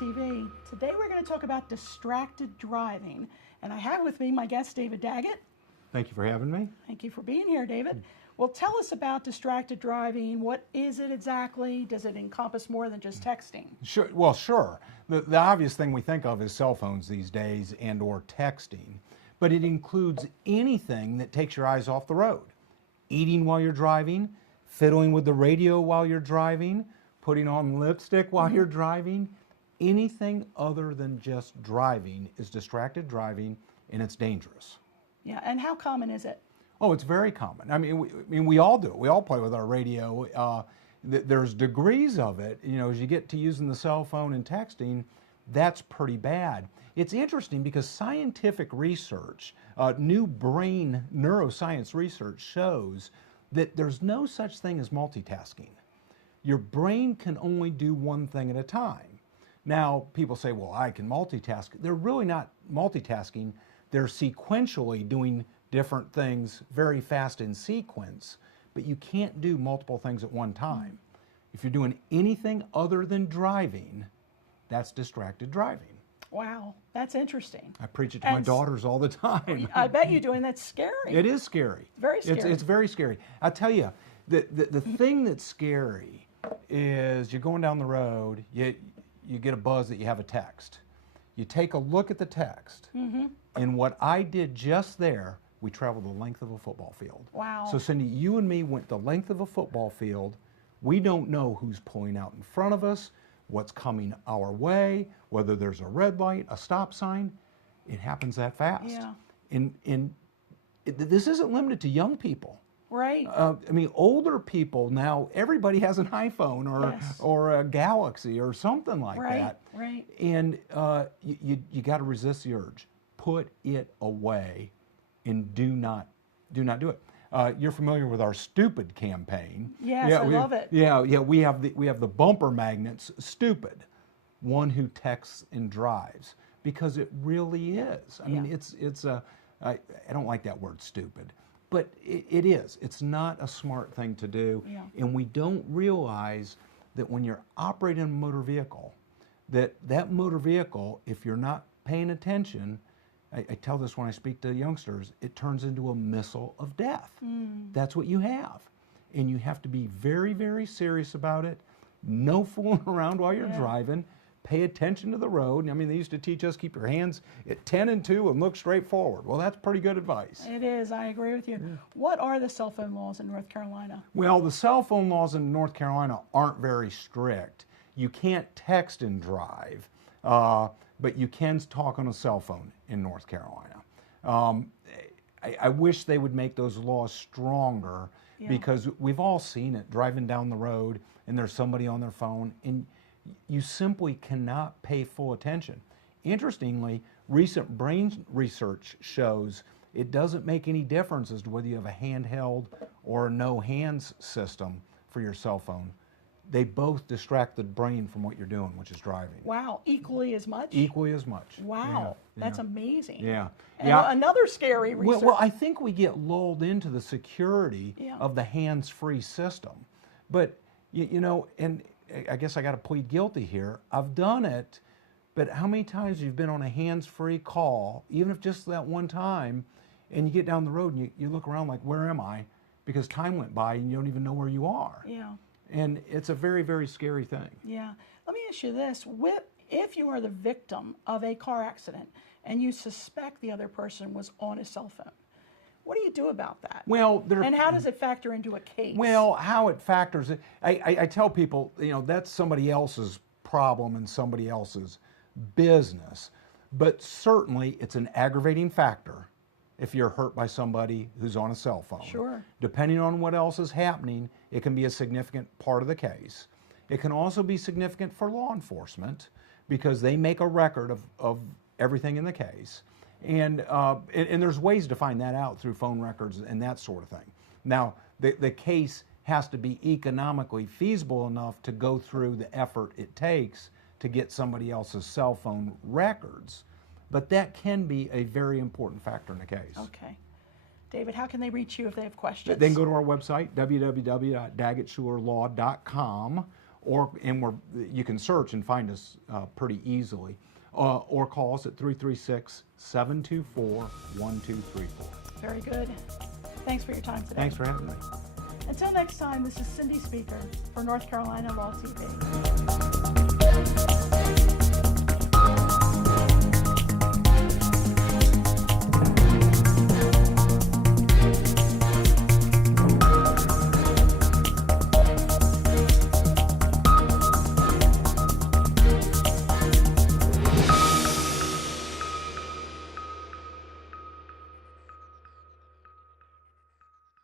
TV. Today we're going to talk about distracted driving. And I have with me my guest, David Daggett. Thank you for having me. Thank you for being here, David. Well, tell us about distracted driving. What is it exactly? Does it encompass more than just texting? Sure. Well, sure. The obvious thing we think of is cell phones these days and or texting, but it includes anything that takes your eyes off the road. Eating while you're driving, fiddling with the radio while you're driving, putting on lipstick while you're driving. Anything other than just driving is distracted driving, and it's dangerous. Yeah, and how common is it? Oh, it's very common. I mean, we all do it. We all play with our radio. There's degrees of it. You know, as you get to using the cell phone and texting, that's pretty bad. It's interesting because scientific research, new brain neuroscience research shows that there's no such thing as multitasking. Your brain can only do one thing at a time. Now, people say, well, I can multitask. They're really not multitasking. They're sequentially doing different things very fast in sequence, but you can't do multiple things at one time. If you're doing anything other than driving, that's distracted driving. Wow, that's interesting. I preach it to my daughters all the time. I bet you do, and that's scary. It is scary. Very scary. It's very scary. I'll tell you, the thing that's scary is you're going down the road, you get a buzz that you have a text. You take a look at the text, and what I did just there, we traveled the length of a football field. Wow. So Cindy, you and me went the length of a football field. We don't know who's pulling out in front of us, what's coming our way, whether there's a red light, a stop sign. It happens that fast. Yeah. This isn't limited to young people. Right. I mean, older people now, everybody has an iPhone or a Galaxy or something like that. Right. And you got to resist the urge. Put it away, and do not do it. You're familiar with our Stupid campaign. Yes, I love it. Yeah. We have the bumper magnets. Stupid, one who texts and drives, because it really is. I mean, I don't like that word stupid. But it is. It's not a smart thing to do. Yeah. And we don't realize that when you're operating a motor vehicle, that motor vehicle, if you're not paying attention, I tell this when I speak to youngsters, it turns into a missile of death. That's what you have. And you have to be very, very serious about it. No fooling around while you're driving. Pay attention to the road. I mean, they used to teach us, keep your hands at 10 and 2 and look straight forward. Well, that's pretty good advice. It is. I agree with you. Yeah. What are the cell phone laws in North Carolina? Well, the cell phone laws in North Carolina aren't very strict. You can't text and drive, but you can talk on a cell phone in North Carolina. I wish they would make those laws stronger, because we've all seen it, driving down the road and there's somebody on their phone, and you simply cannot pay full attention. Interestingly, recent brain research shows it doesn't make any difference as to whether you have a handheld or a no hands system for your cell phone. They both distract the brain from what you're doing, which is driving. Wow, equally as much? Equally as much. Wow, that's amazing. Yeah. And another scary research. Well, I think we get lulled into the security of the hands-free system. But, you know, and I guess I got to plead guilty here. I've done it, but how many times you've been on a hands-free call, even if just that one time, and you get down the road and you look around like, where am I? Because time went by and you don't even know where you are. Yeah. And it's a very, very scary thing. Yeah. Let me ask you this. If you are the victim of a car accident and you suspect the other person was on a cell phone, what do you do about that? Well, and how does it factor into a case? Well, how it factors, I tell people, you know, that's somebody else's problem and somebody else's business. But certainly it's an aggravating factor if you're hurt by somebody who's on a cell phone. Sure. Depending on what else is happening, it can be a significant part of the case. It can also be significant for law enforcement because they make a record of everything in the case. And there's ways to find that out through phone records and that sort of thing. Now, the case has to be economically feasible enough to go through the effort it takes to get somebody else's cell phone records. But that can be a very important factor in the case. Okay. David, how can they reach you if they have questions? They can go to our website, www.daggettschulerlaw.com, you can search and find us pretty easily. Or call us at 336-724-1234. Very good. Thanks for your time today. Thanks for having me. Until next time, this is Cindy Speaker for North Carolina Law TV.